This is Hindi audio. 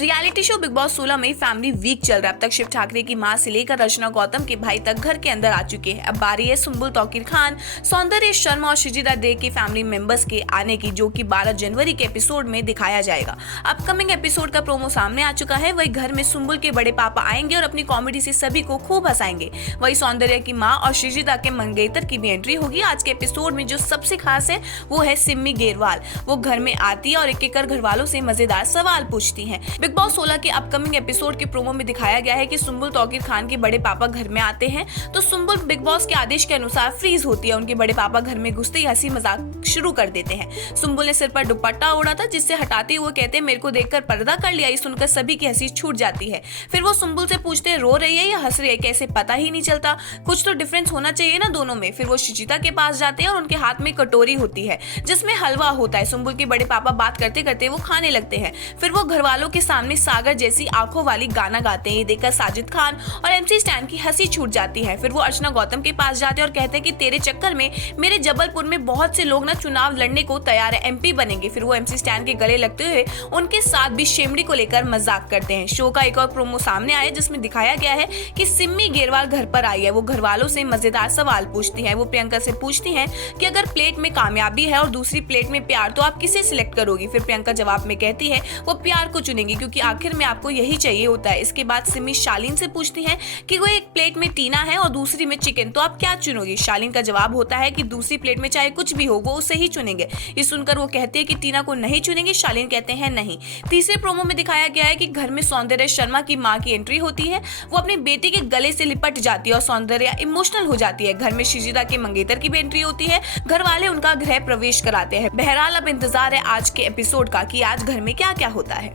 रियलिटी शो बिग बॉस 16 में फैमिली वीक चल रहा है। अब तक शिव ठाकरे की मां से लेकर रचना गौतम के भाई तक घर के अंदर आ चुके हैं। अब बारी है सुम्बुल तौकीर खान, सौंदर्य शर्मा और शिजिदा डे के फैमिली मेंबर्स के आने की, जो कि 12 जनवरी के एपिसोड में दिखाया जाएगा। अपकमिंग एपिसोड का प्रोमो सामने आ चुका है। वही घर में सुम्बुल के बड़े पापा आएंगे और अपनी कॉमेडी से सभी को खूब हंसाएंगे। वही सौंदर्य की मां और शिजिदा के मंगेतर की भी एंट्री होगी। आज के एपिसोड में जो सबसे खास है वो है सिम्मी गेरवाल। वो घर में आती है और एक एक कर घर वालों से मजेदार सवाल पूछती है। बिग बॉस 16 के अपकमिंग एपिसोड के प्रोमो में दिखाया गया है कि सुम्बुल तौकीर खान के बड़े पापा घर में आते हैं तो सुम्बुल बिग बॉस के आदेश के अनुसार फ्रीज होती है। उनके बड़े पापा घर में घुसते ही हंसी मजाक शुरू कर देते हैं। सुम्बुल ने सिर पर दुपट्टा ओढ़ा था, जिससे हटाते हुए कहते हैं मेरे को देखकर पर्दा कर लिया। ये सुनकर सभी की हंसी छूट जाती है। फिर वो सुम्बुल से पूछते हैं रो रही है या हंस रही है, कैसे पता ही नहीं चलता, कुछ तो डिफरेंस होना चाहिए ना दोनों में। फिर वो शिजिदा के पास जाते हैं और उनके हाथ में कटोरी होती है जिसमें हलवा होता है। सुम्बुल के बड़े पापा बात करते करते वो खाने लगते हैं। फिर वो घर वालों के सामने सागर जैसी आंखों वाली गाना गाते हैं। ये देखकर साजिद खान और एमसी स्टैन की हंसी छूट जाती है। फिर वो अर्चना गौतम के पास जाते हैं और कहते हैं कि तेरे चक्कर में मेरे जबलपुर में बहुत से लोग ना चुनाव लड़ने को तैयार है, एमपी बनेंगे। फिर वो एमसी स्टैन के गले लगते हुए उनके साथ भी शेमड़ी को लेकर मजाक करते हैं। शो का एक और प्रोमो सामने आया जिसमें दिखाया गया है कि सिम्मी गेरवाल घर पर आई है। वो घर वालों से मजेदार सवाल पूछती है। वो प्रियंका से पूछती है कि अगर प्लेट में कामयाबी है और दूसरी प्लेट में प्यार तो आप किसे सिलेक्ट करोगी। फिर प्रियंका जवाब में कहती है वो प्यार को चुनेगी क्योंकि आखिर में आपको यही चाहिए होता है। इसके बाद सिमी शालीन से पूछती है कि वो एक प्लेट में टीना है और दूसरी में चिकन, तो आप क्या चुनोगी। शालीन का जवाब होता है कि दूसरी प्लेट में चाहे कुछ भी हो वो उसे ही चुनेंगे। ये सुनकर वो कहते हैं कि टीना को नहीं चुनेंगे। शालीन कहते हैं नहीं। तीसरे प्रोमो में दिखाया गया है कि घर में सौंदर्य शर्मा की मां की एंट्री होती है। वो अपनी बेटी के गले से लिपट जाती है और सौंदर्य इमोशनल हो जाती है। घर में शिजिदा के मंगेतर की भी एंट्री होती है। घर वाले उनका गृह प्रवेश कराते हैं। बहरहाल अब इंतजार है आज के एपिसोड का कि आज घर में क्या क्या होता है।